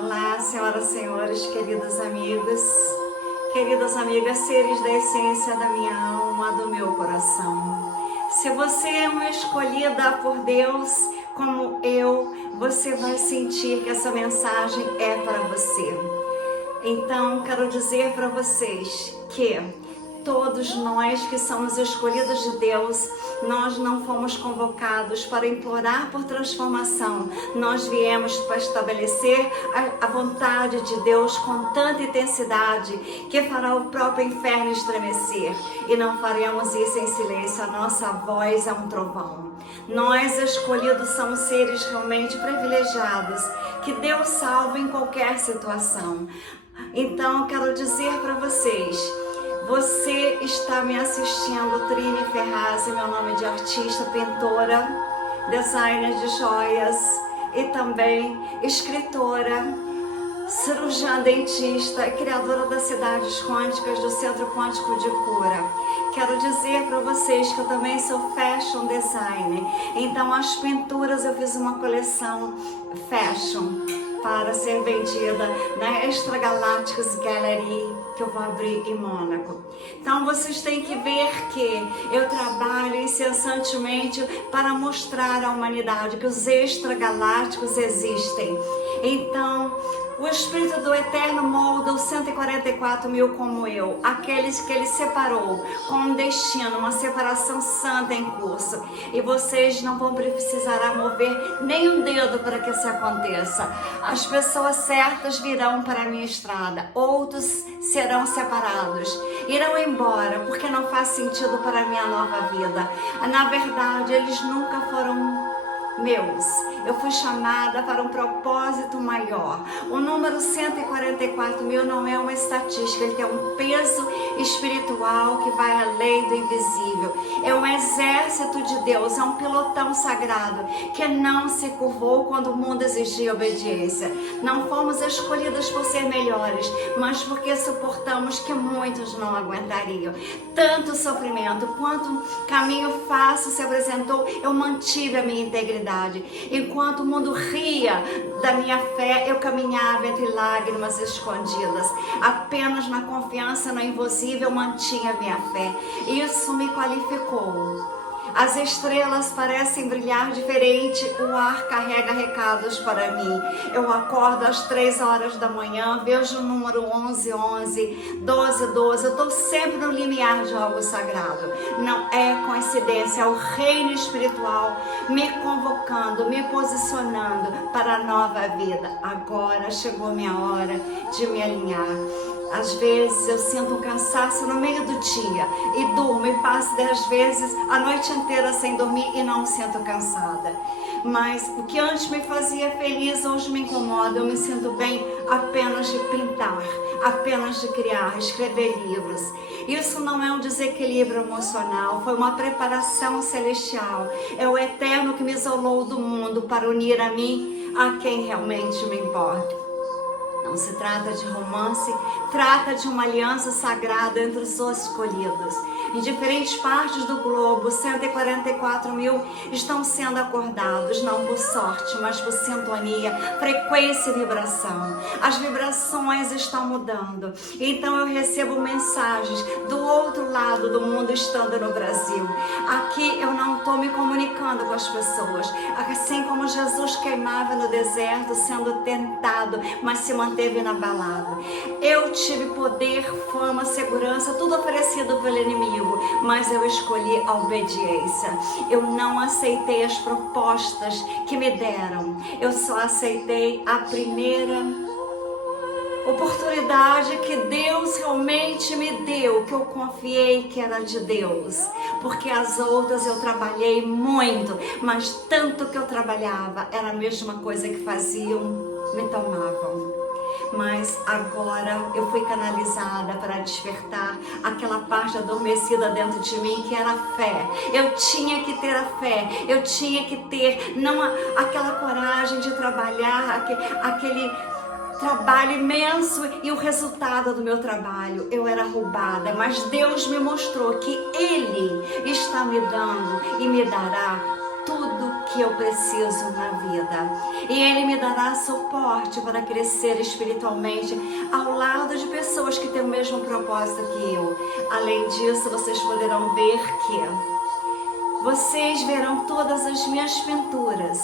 Olá, senhoras e senhores, queridas amigas, seres da essência da minha alma, do meu coração. Se você é uma escolhida por Deus, como eu, você vai sentir que essa mensagem é para você. Então, quero dizer para vocês que todos nós que somos escolhidos de Deus, nós não fomos convocados para implorar por transformação. Nós viemos para estabelecer a vontade de Deus com tanta intensidade que fará o próprio inferno estremecer. E não faremos isso em silêncio, a nossa voz é um trovão. Nós escolhidos somos seres realmente privilegiados, que Deus salva em qualquer situação. Então, quero dizer para vocês, você está me assistindo, Trini Ferraz, meu nome de artista, pintora, designer de joias e também escritora, cirurgiã dentista, criadora das cidades quânticas do Centro Quântico de Cura. Quero dizer para vocês que eu também sou fashion designer, então as pinturas eu fiz uma coleção fashion para ser vendida na Extra Galacticos Gallery, que eu vou abrir em Mônaco. Então vocês têm que ver que eu trabalho incessantemente para mostrar à humanidade que os extragalácticos existem. Então, o Espírito do Eterno molda os 144 mil como eu, aqueles que Ele separou com um destino, uma separação santa em curso. E vocês não vão precisar mover nem um dedo para que isso aconteça. As pessoas certas virão para a minha estrada, outros serão separados, irão embora porque não faz sentido para a minha nova vida. Na verdade, eles nunca foram meus. Eu fui chamada para um propósito maior. O número 144 mil não é uma estatística, ele tem um peso espiritual que vai além do invisível. É um exército de Deus, é um pelotão sagrado que não se curvou quando o mundo exigia obediência. Não fomos escolhidas por ser melhores, mas porque suportamos que muitos não aguentariam. Tanto sofrimento quanto caminho fácil se apresentou, eu mantive a minha integridade. Enquanto o mundo ria da minha fé, eu caminhava entre lágrimas escondidas. Apenas na confiança no invisível mantinha a minha fé. Isso me qualificou. As estrelas parecem brilhar diferente, o ar carrega recados para mim. Eu acordo às 3 horas da manhã, vejo o número 1111, 1212, eu estou sempre no limiar de algo sagrado. Não é coincidência, é o reino espiritual me convocando, me posicionando para a nova vida. Agora chegou minha hora de me alinhar. Às vezes eu sinto um cansaço no meio do dia e durmo e passo 10 vezes a noite inteira sem dormir e não me sinto cansada. Mas o que antes me fazia feliz hoje me incomoda. Eu me sinto bem apenas de pintar, apenas de criar, escrever livros. Isso não é um desequilíbrio emocional, foi uma preparação celestial. É o Eterno que me isolou do mundo para unir a mim a quem realmente me importa. Não se trata de romance, trata de uma aliança sagrada entre os escolhidos. Em diferentes partes do globo, 144 mil estão sendo acordados, não por sorte, mas por sintonia, frequência e vibração. As vibrações estão mudando, então eu recebo mensagens do outro lado do mundo estando no Brasil. Aqui eu não estou me comunicando com as pessoas, assim como Jesus queimava no deserto sendo tentado, mas se manteve inabalado. Eu tive poder, fama, segurança, tudo oferecido pelo inimigo, mas eu escolhi a obediência. Eu não aceitei as propostas que me deram, eu só aceitei a primeira oportunidade que Deus realmente me deu, que eu confiei que era de Deus, porque as outras eu trabalhei muito, mas tanto que eu trabalhava era a mesma coisa que faziam, me tomavam. Mas agora eu fui canalizada para despertar aquela parte adormecida dentro de mim que era a fé. Eu tinha que ter a fé, eu tinha que ter não aquela coragem de trabalhar, aquele trabalho imenso e o resultado do meu trabalho. Eu era roubada, mas Deus me mostrou que Ele está me dando e me dará tudo que que eu preciso na vida. E Ele me dará suporte para crescer espiritualmente ao lado de pessoas que têm o mesmo propósito que eu. Além disso, vocês poderão ver que vocês verão todas as minhas pinturas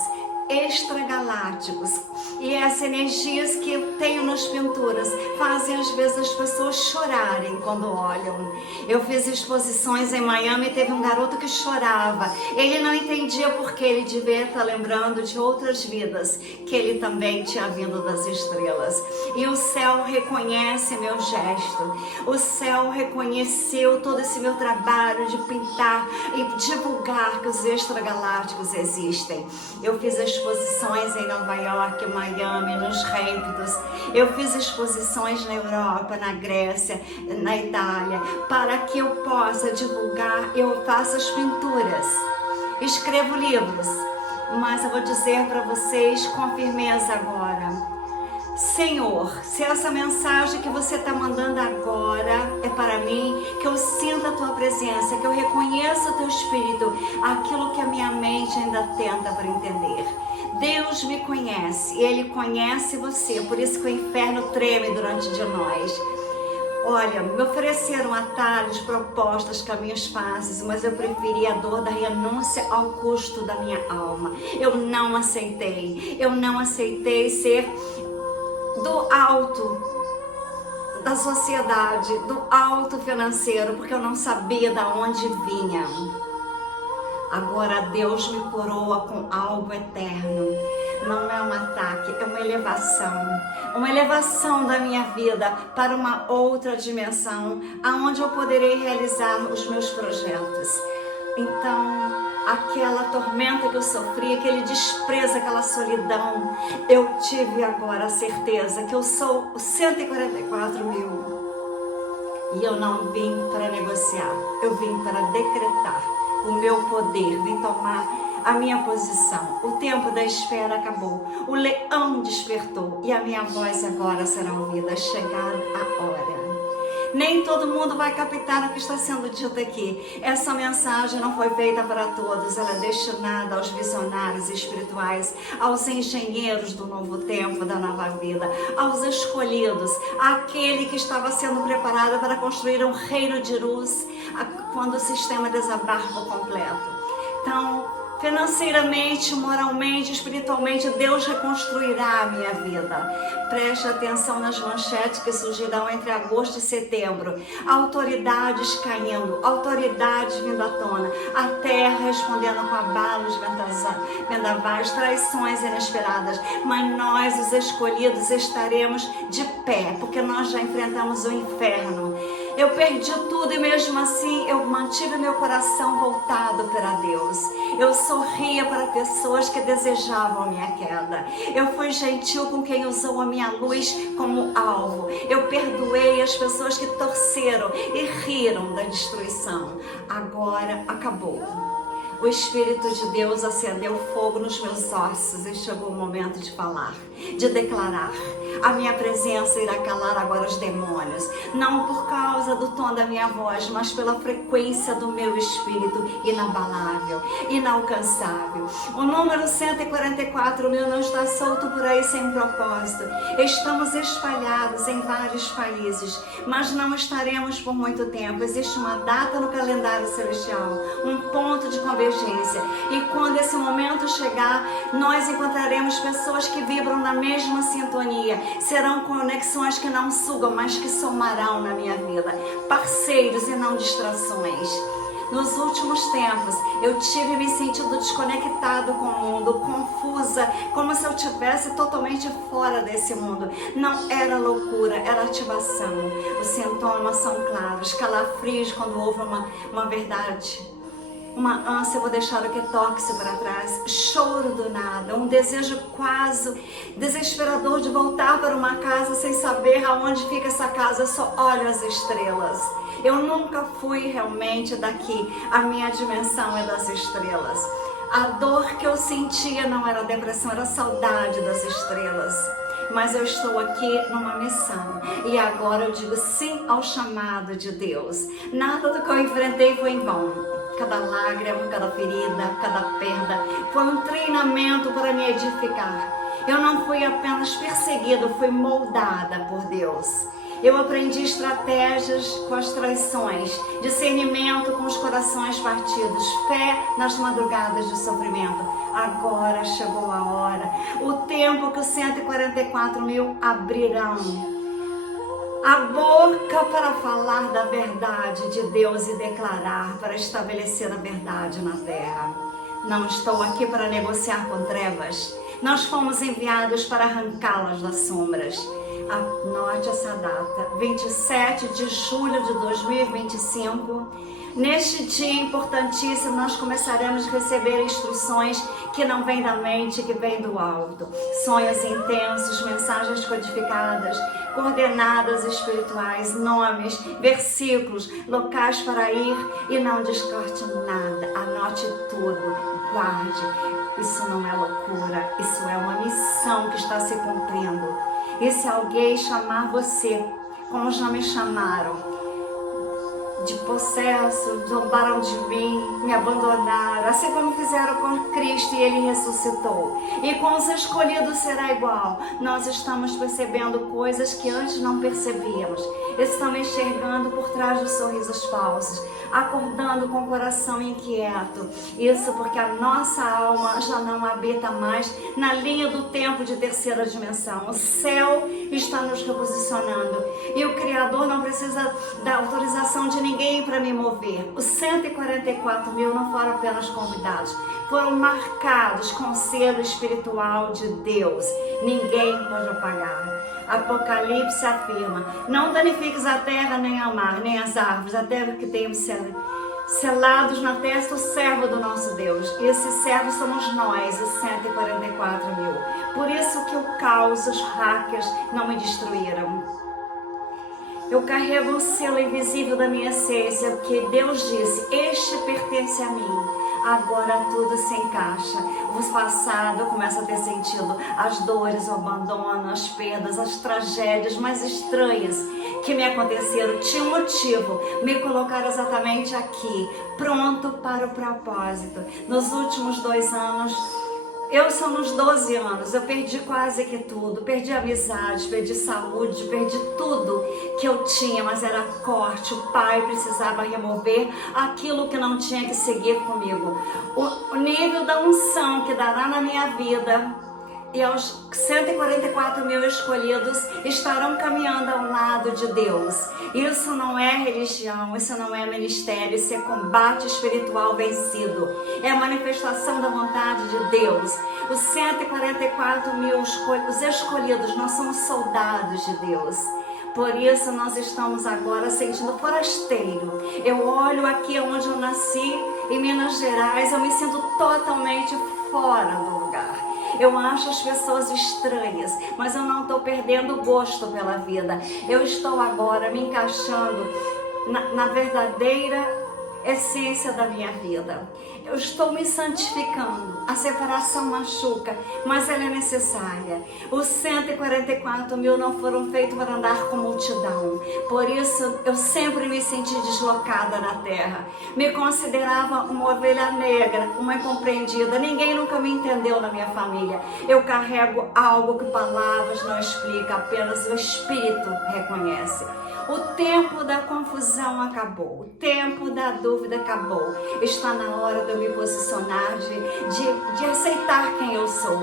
extragalácticos, e as energias que eu tenho nas pinturas fazem às vezes as pessoas chorarem quando olham. Eu fiz exposições em Miami e teve um garoto que chorava. Ele não entendia porque ele devia estar lembrando de outras vidas que ele também tinha vindo das estrelas. E o céu reconhece meu gesto. O céu reconheceu todo esse meu trabalho de pintar e divulgar que os extragalácticos existem. Eu fiz exposições em Nova York, Miami, nos Hamptons. Eu fiz exposições na Europa, na Grécia, na Itália, para que eu possa divulgar. Eu faço as pinturas, escrevo livros, mas eu vou dizer para vocês com firmeza agora: Senhor, se essa mensagem que você está mandando agora é para mim, que eu sinta a tua presença, que eu reconheça o teu Espírito, aquilo que a minha mente ainda tenta para entender. Deus me conhece e Ele conhece você, por isso que o inferno treme durante de nós. Olha, me ofereceram atalhos, propostas, caminhos fáceis, mas eu preferi a dor da renúncia ao custo da minha alma. Eu não aceitei ser do alto da sociedade, do alto financeiro, porque eu não sabia de onde vinha. Agora Deus me coroa com algo eterno. Não é um ataque, é uma elevação da minha vida para uma outra dimensão, aonde eu poderei realizar os meus projetos. Então, aquela tormenta que eu sofri, aquele desprezo, aquela solidão, eu tive agora a certeza que eu sou os 144 mil. E eu não vim para negociar, eu vim para decretar o meu poder, vim tomar a minha posição. O tempo da espera acabou, o leão despertou e a minha voz agora será ouvida. Chegar a hora. Nem todo mundo vai captar o que está sendo dito aqui. Essa mensagem não foi feita para todos, ela é destinada aos visionários espirituais, aos engenheiros do novo tempo, da nova vida, aos escolhidos, àquele que estava sendo preparado para construir um reino de luz quando o sistema desabar por completo. Então, financeiramente, moralmente, espiritualmente, Deus reconstruirá a minha vida. Preste atenção nas manchetes que surgirão entre agosto e setembro. Autoridades caindo, autoridades vindo à tona, a terra respondendo com abalos, vendavais, traições inesperadas. Mas nós, os escolhidos, estaremos de pé, porque nós já enfrentamos o inferno. Eu perdi tudo e mesmo assim eu mantive meu coração voltado para Deus. Eu sorria para pessoas que desejavam a minha queda. Eu fui gentil com quem usou a minha luz como alvo. Eu perdoei as pessoas que torceram e riram da destruição. Agora acabou. O Espírito de Deus acendeu fogo nos meus ossos e chegou o momento de falar, de declarar. A minha presença irá calar agora os demônios, não por causa do tom da minha voz, mas pela frequência do meu Espírito inabalável, inalcançável. O número 144 mil não está solto por aí sem propósito. Estamos espalhados em vários países, mas não estaremos por muito tempo. Existe uma data no calendário celestial, um ponto de convergência. E quando esse momento chegar, nós encontraremos pessoas que vibram na mesma sintonia. Serão conexões que não sugam, mas que somarão na minha vida. Parceiros e não distrações. Nos últimos tempos, eu tive me sentindo desconectado com o mundo, confusa, como se eu estivesse totalmente fora desse mundo. Não era loucura, era ativação. Os sintomas são claros, calafrios quando houve uma verdade. Uma ânsia, vou deixar o que é tóxico para trás, choro do nada, um desejo quase desesperador de voltar para uma casa sem saber aonde fica essa casa, eu só olho as estrelas. Eu nunca fui realmente daqui, a minha dimensão é das estrelas. A dor que eu sentia não era depressão, era saudade das estrelas. mas eu estou aqui numa missão. E agora eu digo sim ao chamado de Deus. Nada do que eu enfrentei foi em vão. Cada lágrima, cada ferida, cada perda foi um treinamento para me edificar. Eu não fui apenas perseguida, fui moldada por Deus. Eu aprendi estratégias com as traições, discernimento com os corações partidos, fé nas madrugadas de sofrimento. Agora chegou a hora, o tempo que os 144 mil abrirão a boca para falar da verdade de Deus e declarar, para estabelecer a verdade na terra. Não estou aqui para negociar com trevas. Nós fomos enviados para arrancá-las das sombras. Anote essa data, 27 de julho de 2025. Neste dia importantíssimo, nós começaremos a receber instruções que não vêm da mente, que vêm do alto. Sonhos intensos, mensagens codificadas, coordenadas espirituais, nomes, versículos, locais para ir, e não descarte nada. Anote tudo, guarde. Isso não é loucura, isso é uma missão que está se cumprindo. E se alguém chamar você, como já me chamaram, de possesso, zombaram de mim, me abandonaram, assim como fizeram com Cristo e Ele ressuscitou. E com os escolhidos será igual. Nós estamos percebendo coisas que antes não percebíamos. Estamos enxergando por trás dos sorrisos falsos, acordando com o coração inquieto. Isso porque a nossa alma já não habita mais na linha do tempo de terceira dimensão. O céu está nos reposicionando e o Criador não precisa da autorização de ninguém para me mover. Os 144 mil não foram apenas convidados, foram marcados com o selo espiritual de Deus. Ninguém pode apagar. Apocalipse afirma: não danifiques a terra, nem a mar, nem as árvores, até que tenhamos selados na testa o servo do nosso Deus. E esses servos somos nós, os 144 mil. Por isso que o caos, os hackers não me destruíram. Eu carrego um selo invisível da minha essência, porque Deus disse: este pertence a mim. Agora tudo se encaixa. O passado começa a ter sentido. As dores, o abandono, as perdas, as tragédias mais estranhas que me aconteceram tinham motivo. Me colocaram exatamente aqui, pronto para o propósito. Nos últimos 2 anos, eu sou nos 12 anos, eu perdi quase que tudo, perdi amizades, perdi saúde, perdi tudo que eu tinha, mas era corte. O Pai precisava remover aquilo que não tinha que seguir comigo. O nível da unção que dará na minha vida, e aos 144 mil escolhidos estarão caminhando ao lado de Deus. Isso não é religião, isso não é ministério, isso é combate espiritual vencido. É a manifestação da vontade de Deus. Os 144 mil os escolhidos, nós somos soldados de Deus. Por isso nós estamos agora sentindo forasteiro. Eu olho aqui onde eu nasci, em Minas Gerais, eu me sinto totalmente fora do lugar. Eu acho as pessoas estranhas, mas eu não estou perdendo o gosto pela vida. Eu estou agora me encaixando na verdadeira essência da minha vida. Eu estou me santificando. A separação machuca, mas ela é necessária. Os 144 mil não foram feitos para andar com multidão. Por isso, eu sempre me senti deslocada na terra. Me considerava uma ovelha negra, uma incompreendida. Ninguém nunca me entendeu na minha família. Eu carrego algo que palavras não explicam, apenas o Espírito reconhece. O tempo da confusão acabou, o tempo da dúvida acabou. Está na hora de eu me posicionar, de aceitar quem eu sou.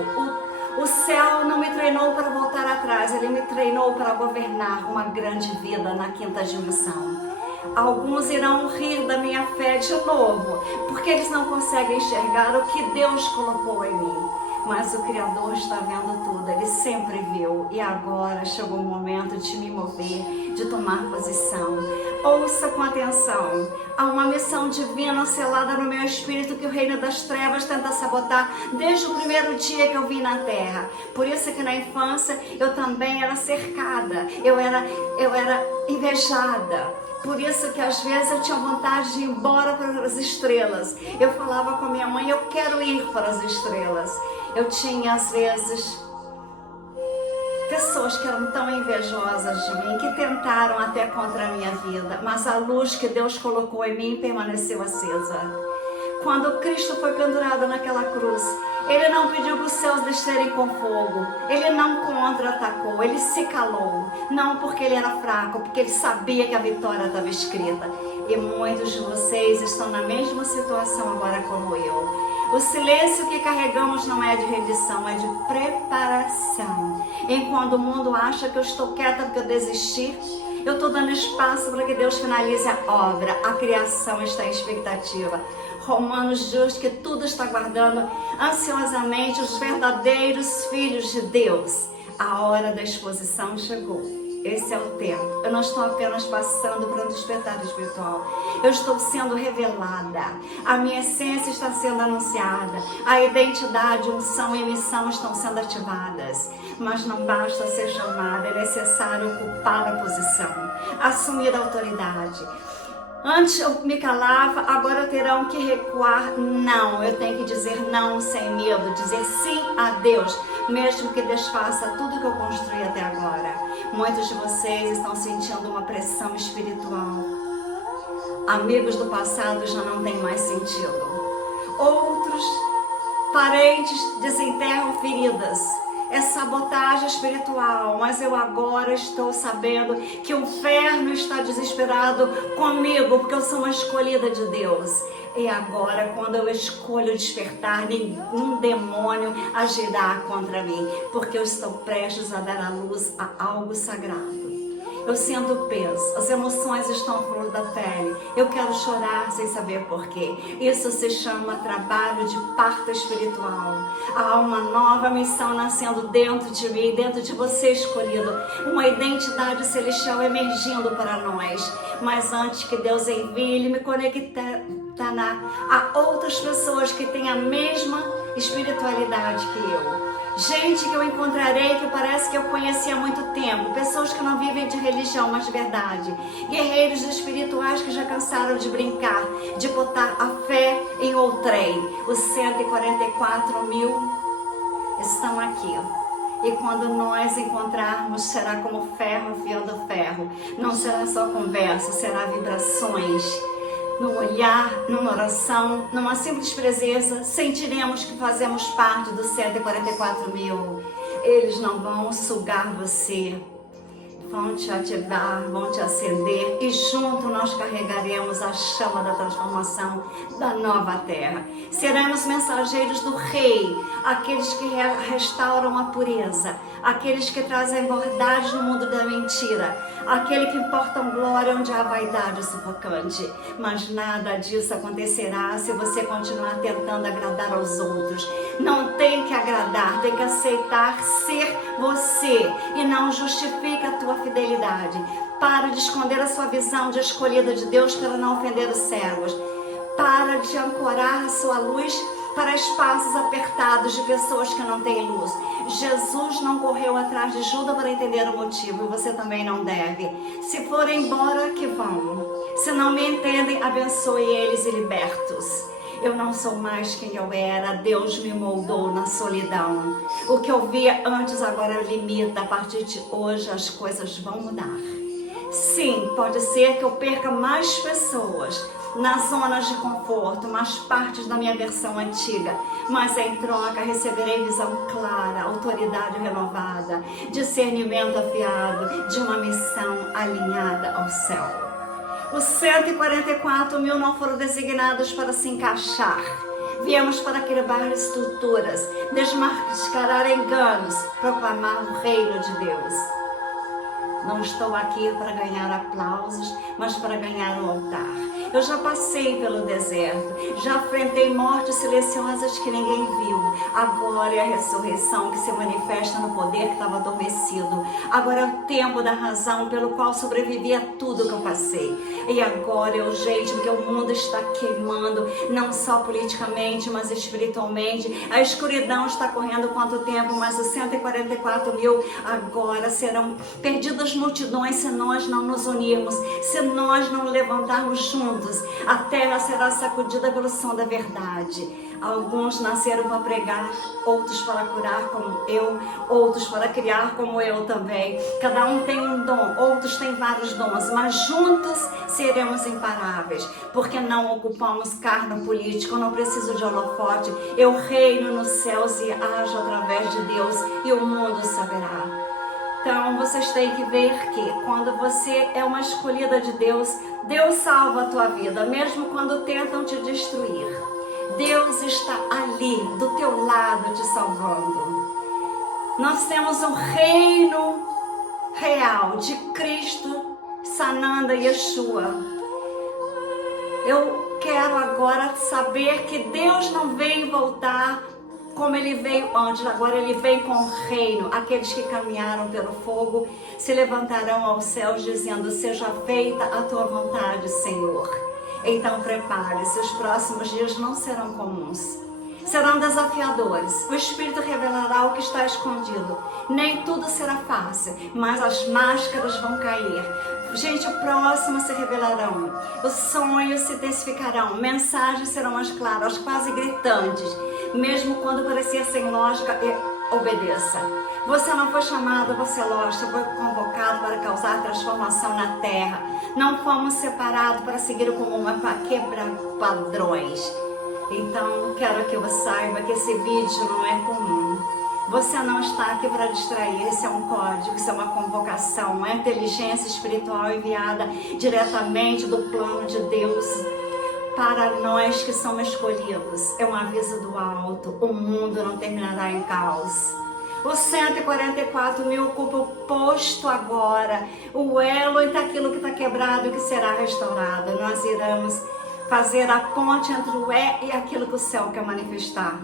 O céu não me treinou para voltar atrás, ele me treinou para governar uma grande vida na 5ª dimensão. Alguns irão rir da minha fé de novo, porque eles não conseguem enxergar o que Deus colocou em mim. Mas o Criador está vendo tudo, Ele sempre viu. E agora chegou o momento de me mover, de tomar posição. Ouça com atenção. Há uma missão divina selada no meu espírito que o reino das trevas tenta sabotar desde o primeiro dia que eu vim na terra. Por isso que na infância eu também era cercada, eu era invejada. Por isso que às vezes eu tinha vontade de ir embora para as estrelas. Eu falava com a minha mãe: eu quero ir para as estrelas. Eu tinha às vezes pessoas que eram tão invejosas de mim, que tentaram até contra a minha vida, mas a luz que Deus colocou em mim permaneceu acesa. Quando Cristo foi pendurado naquela cruz, Ele não pediu para os céus descerem com fogo, Ele não contra-atacou, Ele se calou, não porque Ele era fraco, porque Ele sabia que a vitória estava escrita. E muitos de vocês estão na mesma situação agora como eu. O silêncio que carregamos não é de rendição, é de preparação. Enquanto o mundo acha que eu estou quieta porque eu desisti, eu estou dando espaço para que Deus finalize a obra. A criação está em expectativa. Romanos diz que tudo está aguardando ansiosamente os verdadeiros filhos de Deus. A hora da exposição chegou. Esse é o tempo. Eu não estou apenas passando por um despertar espiritual. Eu estou sendo revelada. A minha essência está sendo anunciada. A identidade, unção e missão estão sendo ativadas. Mas não basta ser chamada, é necessário ocupar a posição, assumir a autoridade. Antes eu me calava, agora terão que recuar. Não, eu tenho que dizer não sem medo, dizer sim a Deus, mesmo que desfaça tudo que eu construí até agora. Muitos de vocês estão sentindo uma pressão espiritual. Amigos do passado já não têm mais sentido. Outros parentes desenterram feridas. É sabotagem espiritual, mas eu agora estou sabendo que o inferno está desesperado comigo, porque eu sou uma escolhida de Deus. E agora, quando eu escolho despertar, nenhum demônio agirá contra mim, porque eu estou prestes a dar à luz a algo sagrado. Eu sinto o peso, as emoções estão à flor da pele. Eu quero chorar sem saber porquê. Isso se chama trabalho de parto espiritual. Há uma nova missão nascendo dentro de mim, dentro de você, escolhido. Uma identidade celestial emergindo para nós. Mas antes que Deus envie, Ele me conectará a outras pessoas que têm a mesma espiritualidade que eu. Gente que eu encontrarei que parece que eu conheci há muito tempo. Pessoas que não vivem de religião, mas de verdade. Guerreiros espirituais que já cansaram de brincar, de botar a fé em outrem. Os 144 mil estão aqui. E quando nós encontrarmos, será como ferro afiando ferro. Não será só conversa, será vibrações. No olhar, numa oração, numa simples presença, sentiremos que fazemos parte dos 144 mil. Eles não vão sugar você, vão te ativar, vão te acender e junto nós carregaremos a chama da transformação da nova terra. Seremos mensageiros do Rei, aqueles que restauram a pureza, aqueles que trazem verdade no mundo da mentira, aquele que importam glória onde há vaidade sufocante. Mas nada disso acontecerá se você continuar tentando agradar aos outros. Não tem que agradar, tem que aceitar ser você e não justifica a tua fidelidade. Para de esconder a sua visão de escolhida de Deus para não ofender os cegos. Para de ancorar a sua luz para espaços apertados de pessoas que não têm luz. Jesus não correu atrás de Judas para entender o motivo, e você também não deve. Se forem embora, que vão. Se não me entendem, abençoe eles e libertos. Eu não sou mais quem eu era, Deus me moldou na solidão. O que eu via antes agora limita, a partir de hoje as coisas vão mudar. Sim, pode ser que eu perca mais pessoas nas zonas de conforto, mais partes da minha versão antiga, mas em troca receberei visão clara, autoridade renovada, discernimento afiado de uma missão alinhada ao céu. Os 144 mil não foram designados para se encaixar. Viemos para quebrar estruturas, desmascarar enganos, proclamar o reino de Deus. Não estou aqui para ganhar aplausos, mas para ganhar o altar. Eu já passei pelo deserto, já enfrentei mortes silenciosas que ninguém viu. Agora é a ressurreição que se manifesta no poder que estava adormecido. Agora é o tempo da razão pelo qual sobrevivi a tudo que eu passei. E agora é urgente, porque o mundo está queimando, não só politicamente, mas espiritualmente. A escuridão está correndo quanto tempo, mas os 144 mil agora serão perdidas multidões se nós não nos unirmos, se nós não levantarmos juntos. juntos a terra será sacudida pelo som da verdade. Alguns nasceram para pregar, outros para curar como eu, outros para criar como eu também. Cada um tem um dom, outros têm vários dons, mas juntos seremos imparáveis, porque não ocupamos cargo político. Eu não preciso de holofote, eu reino nos céus e ajo através de Deus e o mundo saberá. Então vocês têm que ver que quando você é uma escolhida de Deus, Deus salva a tua vida, mesmo quando tentam te destruir. Deus está ali, do teu lado, te salvando. Nós temos um reino real de Cristo, Sananda Yeshua. Eu quero agora saber que Deus não veio voltar como Ele veio antes, agora Ele vem com o reino. Aqueles que caminharam pelo fogo se levantarão aos céus dizendo: seja feita a tua vontade, Senhor. Então prepare-se, os próximos dias não serão comuns, serão desafiadores. O Espírito revelará o que está escondido. Nem tudo será fácil, mas as máscaras vão cair. Gente, o próximo se revelarão, os sonhos se intensificarão, mensagens serão mais claras, quase gritantes. Mesmo quando parecer sem lógica, obedeça. Você não foi chamado, você é lógico, foi convocado para causar transformação na terra. Não fomos separados para seguir como uma para quebrar padrões. Então, quero que você saiba que esse vídeo não é comum. Você não está aqui para distrair, esse é um código, isso é uma convocação, uma inteligência espiritual enviada diretamente do plano de Deus para nós que somos escolhidos. É um aviso do alto, o mundo não terminará em caos. Os 144 mil ocupa o posto agora, o elo entre aquilo que está quebrado e que será restaurado. Nós iremos fazer a ponte entre o e aquilo que o céu quer manifestar.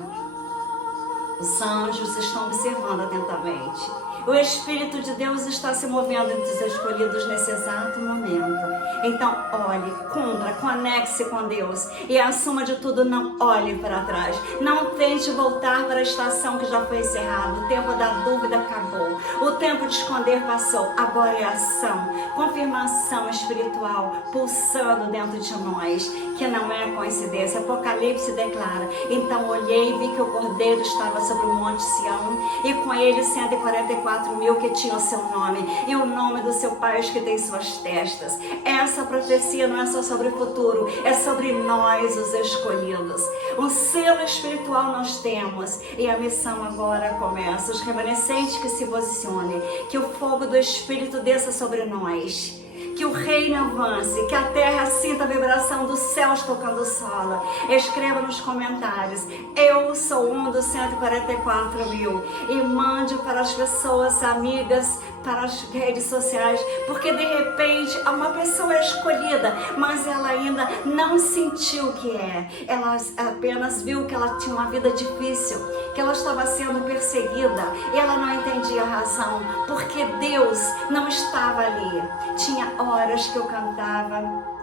Os anjos estão observando atentamente. O Espírito de Deus está se movendo entre os escolhidos nesse exato momento. Então, olhe, cumpra, conecte-se com Deus e, acima de tudo, não olhe para trás. Não tente voltar para a estação que já foi encerrada. O tempo da dúvida acabou. O tempo de esconder passou. Agora é ação, confirmação espiritual pulsando dentro de nós, que não é coincidência. Apocalipse declara: então olhei e vi que o Cordeiro estava sobre o monte Sião e com ele 144 mil que tinham o seu nome e o nome do seu Pai escrito em suas testas. Essa profecia não é só sobre o futuro, é sobre nós, os escolhidos. Um selo espiritual nós temos e a missão agora começa. Os remanescentes que se posicionem, que o fogo do Espírito desça sobre nós, que o reino avance, que a terra sinta a vibração dos céus tocando o solo. Escreva nos comentários: eu sou um dos 144 mil, e mande para as pessoas, amigas, para as redes sociais, porque de repente uma pessoa é escolhida, mas ela ainda não sentiu o que é. Ela apenas viu que ela tinha uma vida difícil, que ela estava sendo perseguida, e ela não entendia a razão, porque Deus não estava ali. Tinha horas que eu cantava,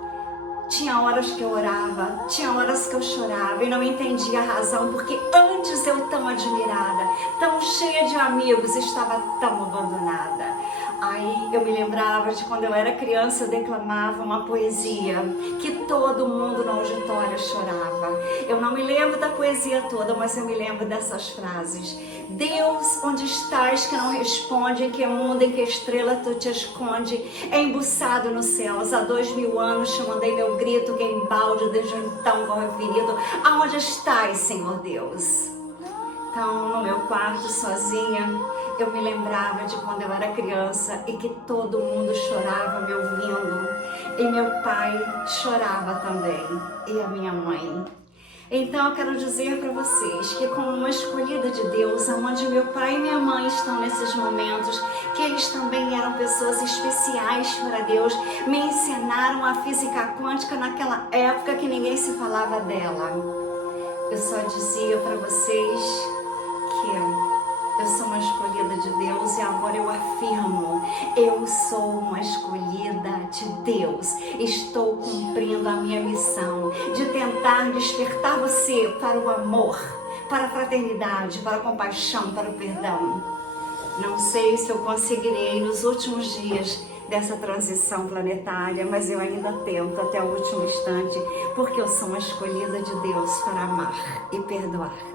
tinha horas que eu orava, tinha horas que eu chorava e não entendia a razão, porque antes eu tão admirada, tão cheia de amigos, estava tão abandonada. Aí eu me lembrava de quando eu era criança, eu declamava uma poesia que todo mundo no auditório chorava. Eu não me lembro da poesia toda, mas eu me lembro dessas frases: Deus, onde estás que não responde, em que mundo, em que estrela tu te esconde, embuçado nos céus, há 2000 anos te mandei meu grito, que em balde desde então corre ferido, aonde estás, Senhor Deus? Então, no meu quarto, sozinha, eu me lembrava de quando eu era criança e que todo mundo chorava me ouvindo. E meu pai chorava também, e a minha mãe. Então, eu quero dizer para vocês que, como uma escolhida de Deus, onde meu pai e minha mãe estão nesses momentos, que eles também eram pessoas especiais para Deus, me ensinaram a física quântica naquela época que ninguém se falava dela. Eu só dizia para vocês que eu sou uma escolhida de Deus, e agora eu afirmo: eu sou uma escolhida de Deus. Estou cumprindo a minha missão de tentar despertar você para o amor, para a fraternidade, para a compaixão, para o perdão. Não sei se eu conseguirei nos últimos dias dessa transição planetária, mas eu ainda tento até o último instante, porque eu sou uma escolhida de Deus para amar e perdoar.